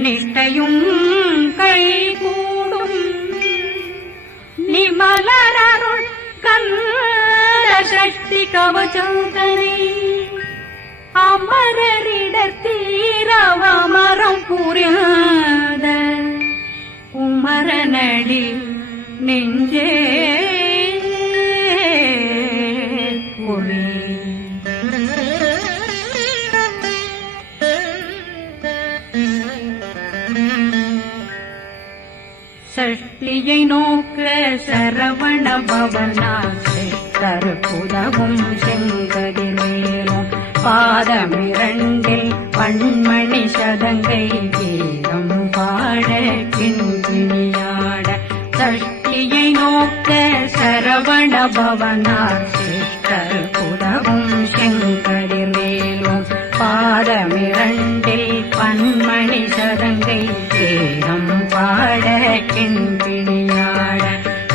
நிஷ்டையும் கைகூடும் நிமலரருள் கந்த சக்தி கவசந்தனை அமரரிடத்தீரவமரம் புரியாத குமரனடி நெஞ்சே சஷ்டியை நோக்க சரவண பவனாசை கருப்புதவும் செங்கதிரேலும் பாதமிரண்டில் பண்மணி சதங்கை கீதம் பாட கிண்கிணியாட சஷ்டியை நோக்க சரவண பவனாசை கருப்புதவும் செங்கதிரேலும் பாதமிரண்டில் பண்மணி சதங்கை கீதம் பாட கிண்கிணியாட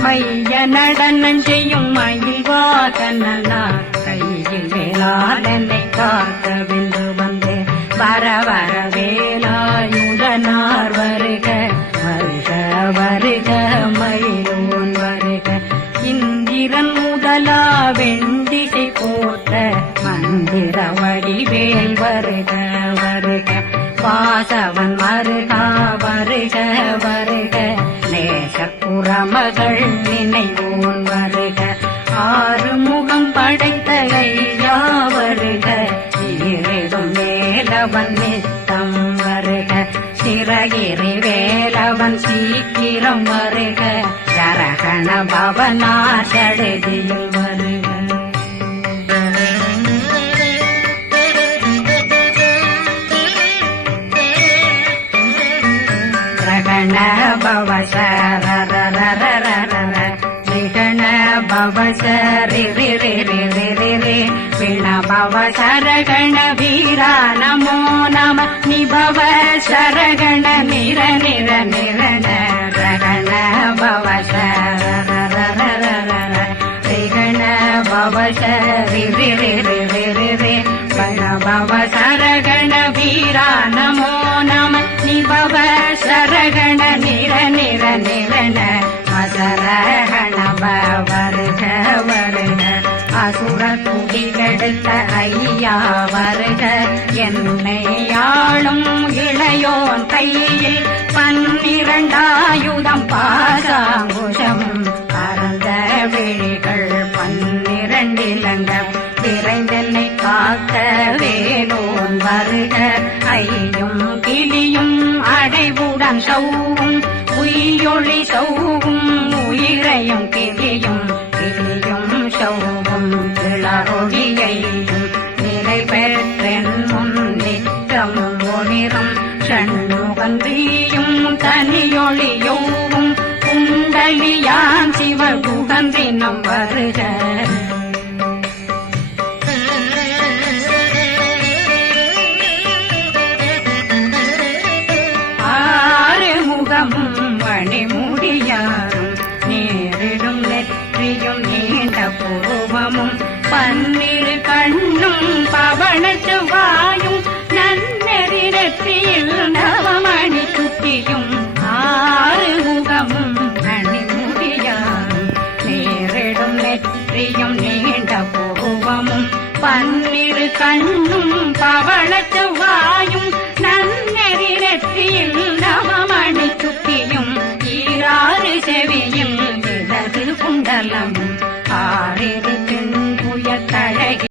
மைய நடனம் செய்யும் மயில்வாகனா கையில் வேளாளனை காக்கவென்று வந்து வர வர வேலாயுதனார் வருக வருக வருக மயிலோன் வருக இந்திரன் முதலா வெண்டிசை போட்ட மந்திர வடிவேல் வருக வருக வாசவன் வருகா வருக வருக நேசப்புறமகள் நினைவோன் வருக ஆறுமுகம் படைத்த ஐயா வருக ஈரேடும் வேலவன் நித்தம் வருக சிறகிரி வேலவன் சீக்கிரம் வருக சரகண பவனா சடுதியில் வருக விகண பவசரி விண பவ சரகண வீரா நமோ நம நிபவ சரகண நிர நிர நிரண ரகண பவசரண பவசரி வண பவ சரகண வீரா நமோ நம நிபவ சரகண நிர நிர நிரண மசரகண வருக வருக அசுர குடிகெடுத்த ஐயா வருக என்னை ஆளும் இளையோன் கையில் 12 பாசாங்குஷம் பரந்த விழிகள் 12 இலங்க விரைந்தென்னை காக்க வேலோன் வருக ஐயும் கிளியும் அடைவுடன் சௌவும் உயிரொளி சௌவும் உயிரையும் கிளியும் கிளியும் சௌவும் கிளறொழியையும் நிலை பெற்றென் முன் நித்தம் ஒளிரும் ஷண்முகந்தியும் தனியொளியோவும் குண்டலியான் சிவகுகந்தினம் வருக மணிமுடியாரும் நேரிடும் நெற்றியும் நீண்ட புருவமும் 12 கண்ணும் பவனத்து வாயும் நன்னெறி நெற்றியில் நவமணி சுட்டியும் 6 முகமும் மணிமுடியாரும் நேரிடும் நெற்றியும் நீண்ட புருவமும் 12 கண்ணும் பவனத்து வாயும் நன்னெறி நெற்றியில் நவமணி சுட்டியும் 6 செவியும் இடது குண்டலமும்